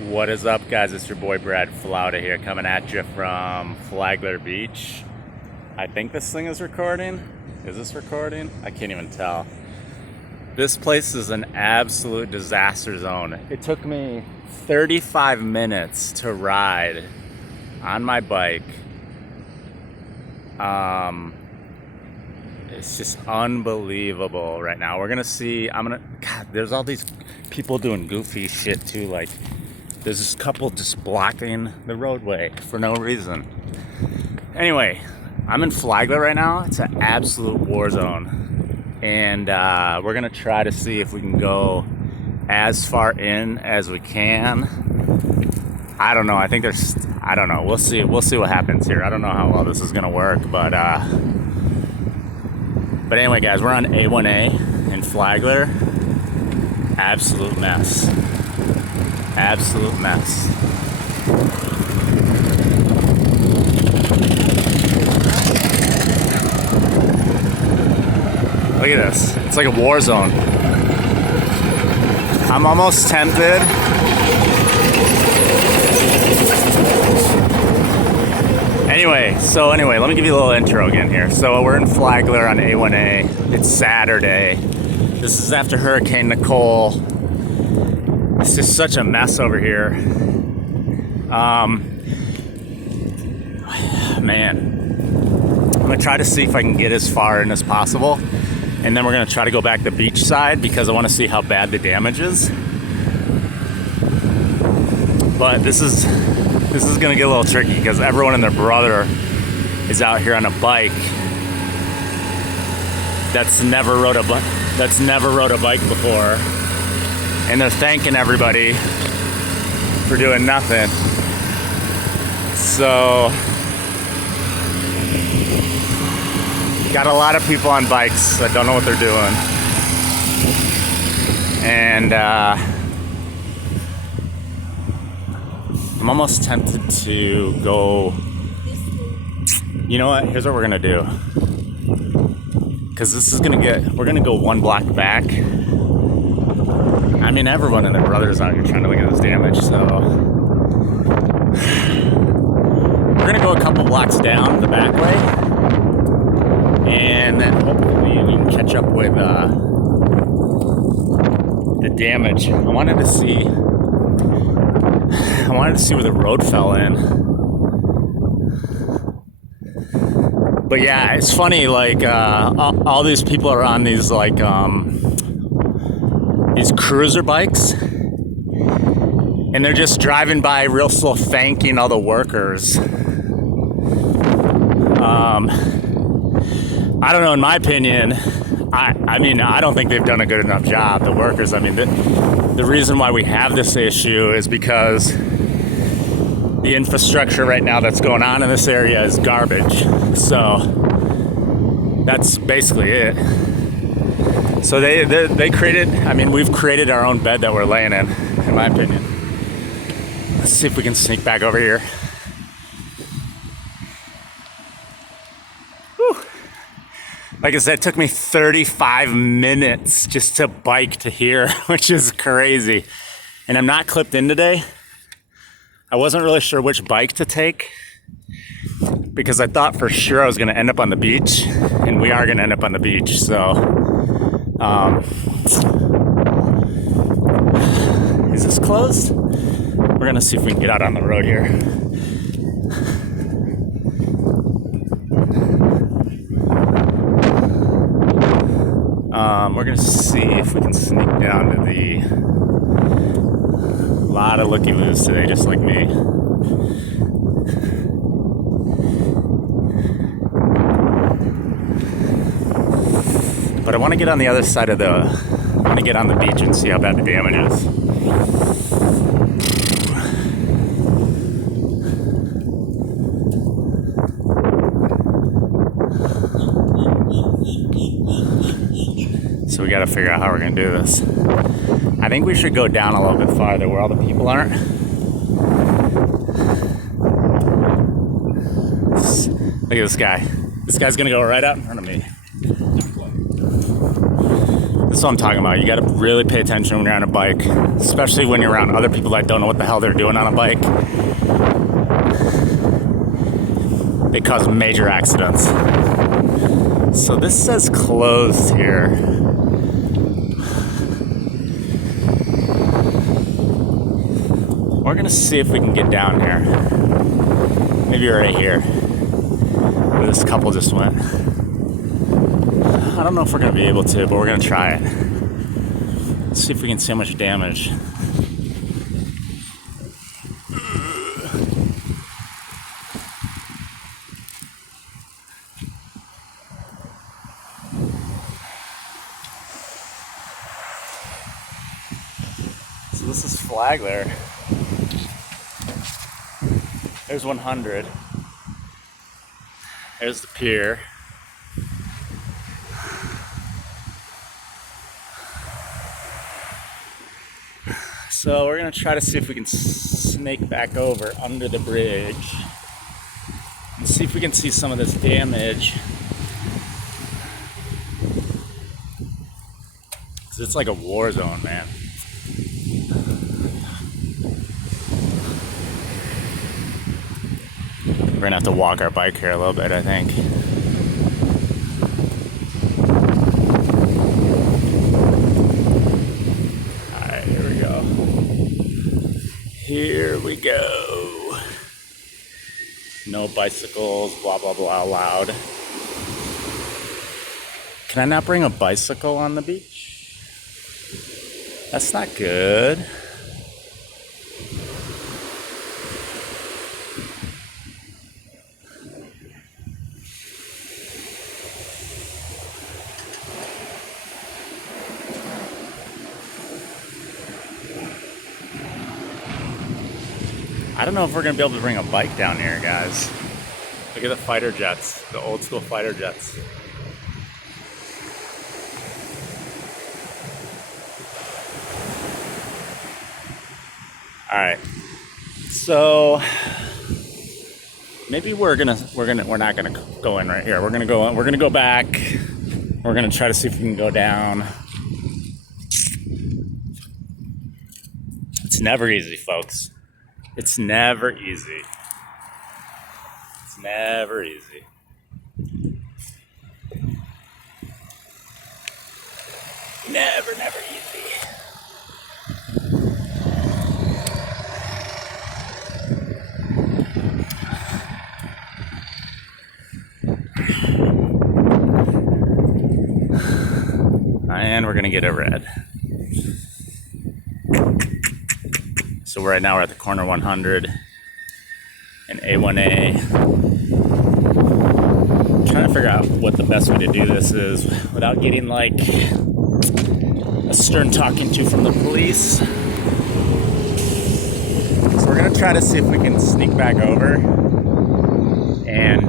What is up, guys? It's your boy Brad Flauta here, coming at you from Flagler Beach. I think this thing is recording. Is this recording? I can't even tell. This place is an absolute disaster zone. It took me 35 minutes to ride on my bike. It's just unbelievable right now. We're gonna see, God, there's all these people doing goofy shit too. Like, there's this couple just blocking the roadway for no reason. Anyway, I'm in Flagler right now. It's an absolute war zone. And we're gonna try to see if we can go as far in as we can. I don't know. I don't know. We'll see what happens here. I don't know how well this is gonna work, but anyway, guys, we're on A1A in Flagler. Absolute mess. Absolute mess. Look at this. It's like a war zone. I'm almost tempted. Anyway, let me give you a little intro again here. So we're in Flagler on A1A. It's Saturday. This is after Hurricane Nicole. It's just such a mess over here. Man. I'm gonna try to see if I can get as far in as possible. And then we're gonna try to go back the beach side because I wanna see how bad the damage is. But this is gonna get a little tricky because everyone and their brother is out here on a bike that's never rode a bike before, and they're thanking everybody for doing nothing. So got a lot of people on bikes that don't know what they're doing, and I'm almost tempted to go. You know what? Here's what we're gonna do. Because we're gonna go one block back. I mean, everyone and their brothers out here trying to look at this damage, so. We're gonna go a couple blocks down the back way. And then hopefully we can catch up with the damage. I wanted to see where the road fell in. But yeah, it's funny, like, all these people are on these, like, these cruiser bikes. And they're just driving by real slow, thanking all the workers. I don't know, in my opinion, I mean, I don't think they've done a good enough job, the workers. I mean, the reason why we have this issue is because the infrastructure right now that's going on in this area is garbage. So that's basically it. So they created, I mean, we've created our own bed that we're laying in my opinion. Let's see if we can sneak back over here. Whew. Like I said, it took me 35 minutes just to bike to here, which is crazy. And I'm not clipped in today. I wasn't really sure which bike to take because I thought for sure I was going to end up on the beach, and we are going to end up on the beach. So, is this closed? We're going to see if we can get out on the road here. We're going to see if we can sneak down to the... A lot of looky-loos today, just like me. But I want to get on the other side of I want to get on the beach and see how bad the damage is. So we got to figure out how we're going to do this. I think we should go down a little bit farther where all the people aren't. Look at this guy. This guy's gonna go right out in front of me. This is what I'm talking about. You gotta really pay attention when you're on a bike, especially when you're around other people that don't know what the hell they're doing on a bike. They cause major accidents. So this says closed here. We're gonna see if we can get down here. Maybe right here, where this couple just went. I don't know if we're gonna be able to, but we're gonna try it. Let's see if we can see how much damage. So this is Flagler. There's 100. There's the pier. So we're gonna try to see if we can snake back over under the bridge and see if we can see some of this damage. 'Cause it's like a war zone, man. We're gonna have to walk our bike here a little bit, I think. Alright, here we go. Here we go. No bicycles, blah blah blah allowed. Can I not bring a bicycle on the beach? That's not good. I don't know if we're gonna be able to bring a bike down here, guys. Look at the fighter jets, the old school fighter jets. All right, so maybe we're not gonna go in right here. We're gonna go back. We're gonna try to see if we can go down. It's never easy, folks. It's never easy. It's never easy. Never easy. And we're gonna get a red. So right now we're at the corner 100 and A1A. I'm trying to figure out what the best way to do this is without getting like a stern talking to from the police. So we're gonna try to see if we can sneak back over and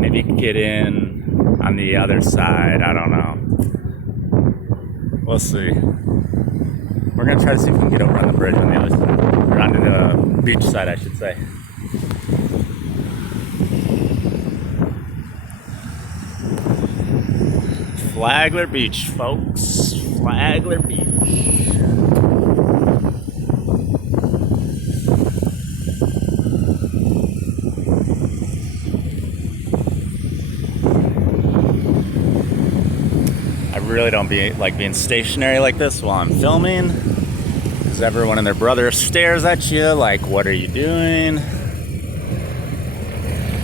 maybe get in on the other side. I don't know. We'll see. We're gonna try to see if we can get over on the bridge on the other side, or onto the beach side, I should say. Flagler Beach, folks. Flagler Beach. I really don't like being stationary like this while I'm filming, because everyone and their brother stares at you like, what are you doing?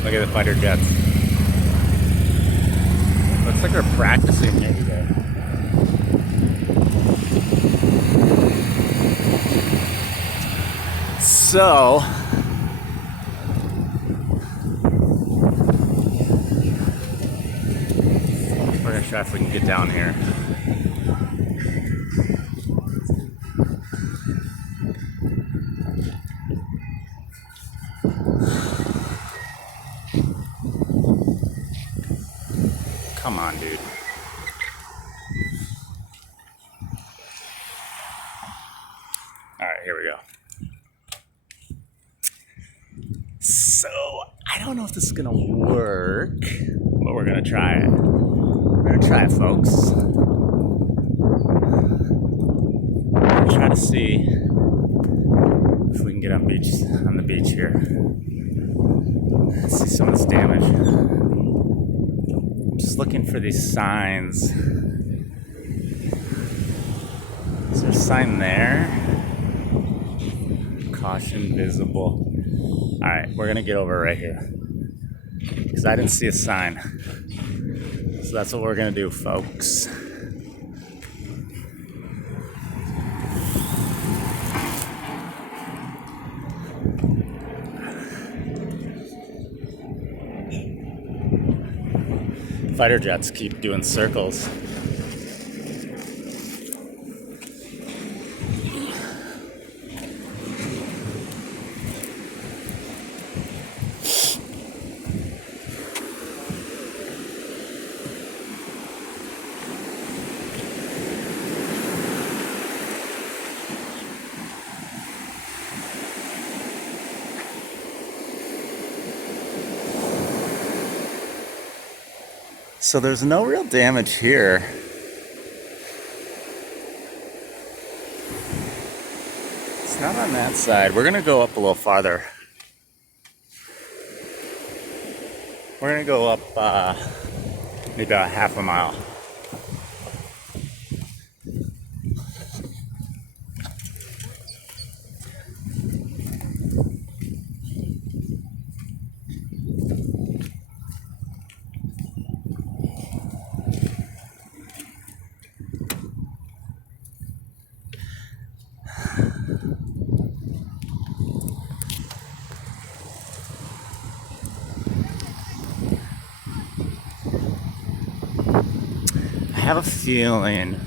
Look at the fighter jets. Looks like they're practicing here today. So we're gonna try if we can get down here. Come on, dude. All right, here we go. So I don't know if this is gonna work, but we're gonna try it. We're gonna try it, folks. I'm trying to see if we can get on the beach here. Let's see some of this damage. I'm just looking for these signs. Is there a sign there? Caution visible. Alright, we're gonna get over right here, because I didn't see a sign. So that's what we're gonna do, folks. Fighter jets keep doing circles. So there's no real damage here. It's not on that side. We're gonna go up a little farther. We're gonna go up maybe about half a mile. I have a feeling.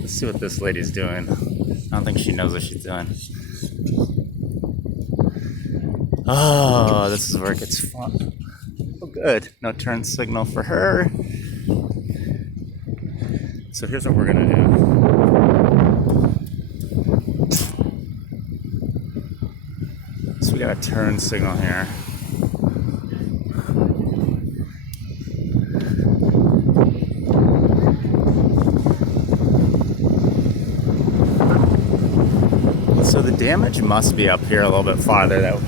Let's see what this lady's doing. I don't think she knows what she's doing. Oh, this is where it gets fun. Oh, good. No turn signal for her. So here's what we're gonna do. So we got a turn signal here. So the damage must be up here a little bit farther, though.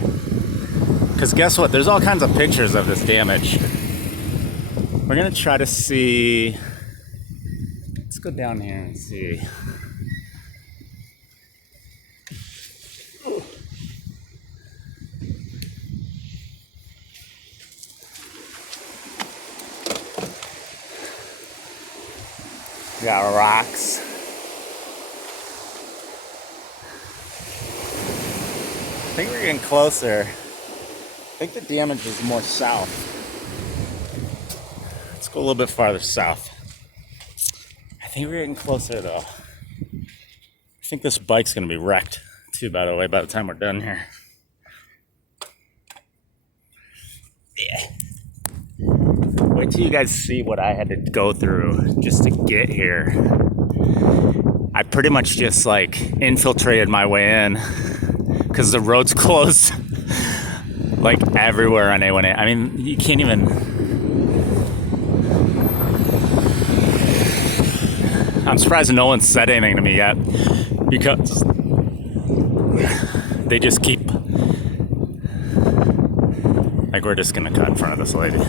Because guess what? There's all kinds of pictures of this damage. We're gonna try to see. Let's go down here and see. We got rocks. I think we're getting closer. I think the damage is more south. Let's go a little bit farther south. I think we're getting closer though. I think this bike's gonna be wrecked too, by the way, by the time we're done here. Yeah. Wait till you guys see what I had to go through just to get here. I pretty much just like infiltrated my way in because the road's closed like everywhere on A1A. I mean, you can't even. I'm surprised no one said anything to me yet, because they just keep, like, we're just gonna cut in front of this lady.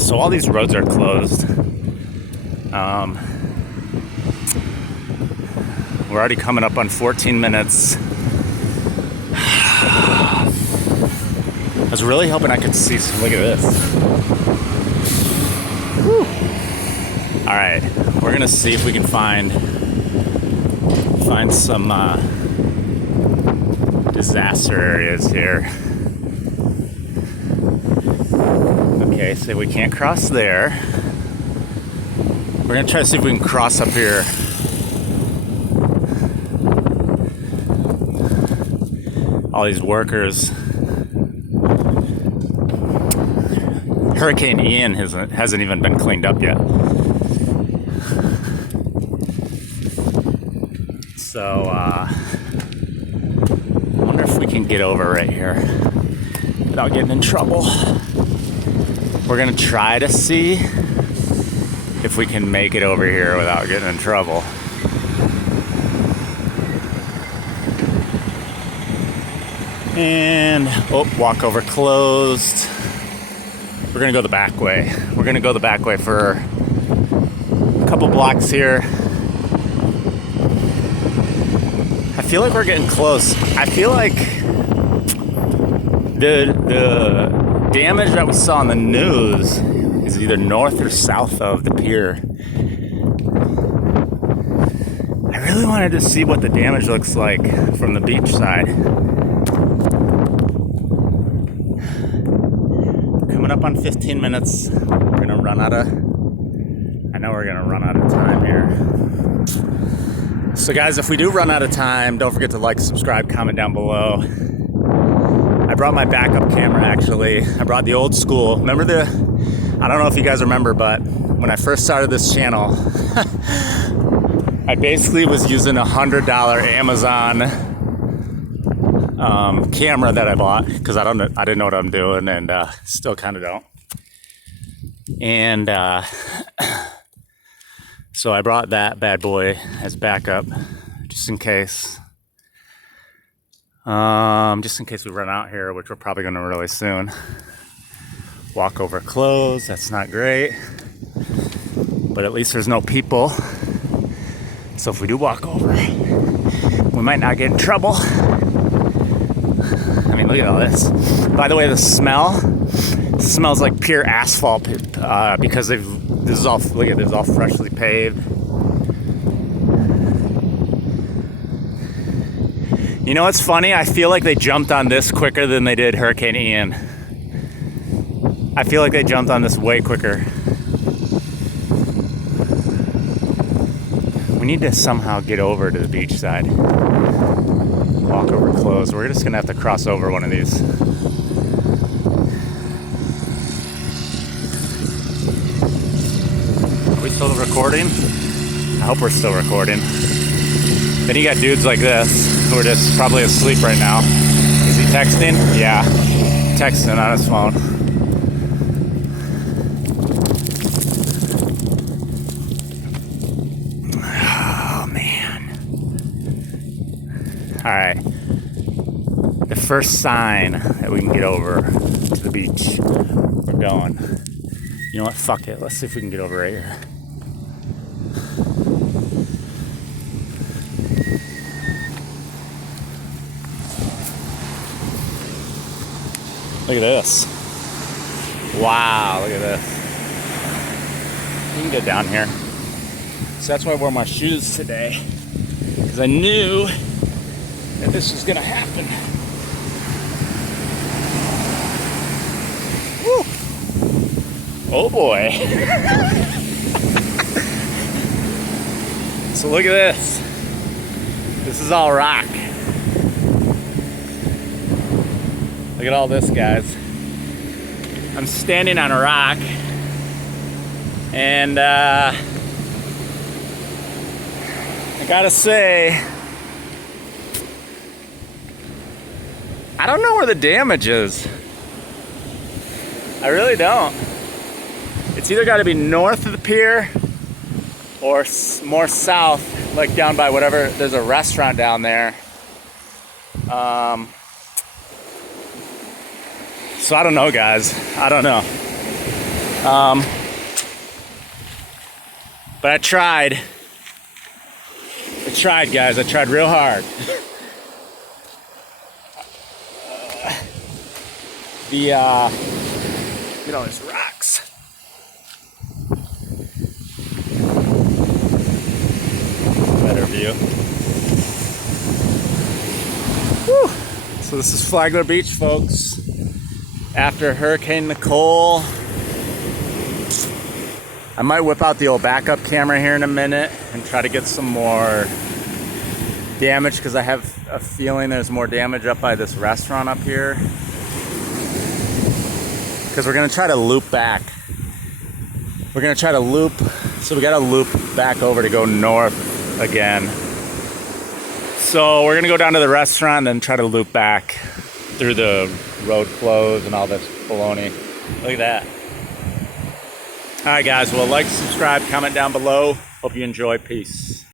So all these roads are closed. We're already coming up on 14 minutes. I was really hoping I could see some. Look at this. Whew. All right, we're gonna see if we can find some disaster areas here. Okay, so we can't cross there. We're gonna try to see if we can cross up here. All these workers. Hurricane Ian hasn't even been cleaned up yet. So, I wonder if we can get over right here. without getting in trouble. We're gonna try to see if we can make it over here without getting in trouble. And, oh, walkover closed. We're gonna go the back way. We're gonna go the back way for a couple blocks here. I feel like we're getting close. I feel like the damage that we saw on the news is either north or south of the pier. I really wanted to see what the damage looks like from the beach side. Coming up on 15 minutes. We're gonna run out of, I know we're gonna run out of time here. So guys, if we do run out of time, don't forget to like, subscribe, comment down below. I brought my backup camera actually. I brought the old school. Remember I don't know if you guys remember, but when I first started this channel, I basically was using a $100 Amazon camera that I bought because I didn't know what I'm doing, and still kind of don't. And so I brought that bad boy as backup, just in case. Just in case we run out here, which we're probably going to really soon. Walkover closed. That's not great, but at least there's no people. So if we do walk over, we might not get in trouble. I mean, look at all this. By the way, the smell smells like pure asphalt because this is all freshly paved. You know what's funny? I feel like they jumped on this quicker than they did Hurricane Ian. I feel like they jumped on this way quicker. We need to somehow get over to the beach side. Walk over closed. We're just gonna have to cross over one of these. Are we still recording? I hope we're still recording. Then you got dudes like this who are just probably asleep right now. Is he texting? Yeah, texting on his phone. Oh man. All right. The first sign that we can get over to the beach, we're going. You know what? Fuck it. Let's see if we can get over right here. Look at this. Wow, look at this. You can get down here. So that's why I wore my shoes today. Because I knew that this was going to happen. Woo! Oh boy. So look at this. This is all rock. Look at all this, guys. I'm standing on a rock, and I gotta say, I don't know where the damage is. I really don't. It's either got to be north of the pier or more south, like down by whatever. There's a restaurant down there. So I don't know, guys. I don't know. But I tried. Guys. I tried real hard. Look at all these rocks. Better view. Whew. So this is Flagler Beach, folks. After Hurricane Nicole. I might whip out the old backup camera here in a minute and try to get some more damage, because I have a feeling there's more damage up by this restaurant up here. Because we're gonna try to loop back. We're gonna try to loop, so we gotta loop back over to go north again. So we're gonna go down to the restaurant and then try to loop back through the road closed and all this baloney. Look at that. All right, guys. Well, like, subscribe, comment down below. Hope you enjoy. Peace.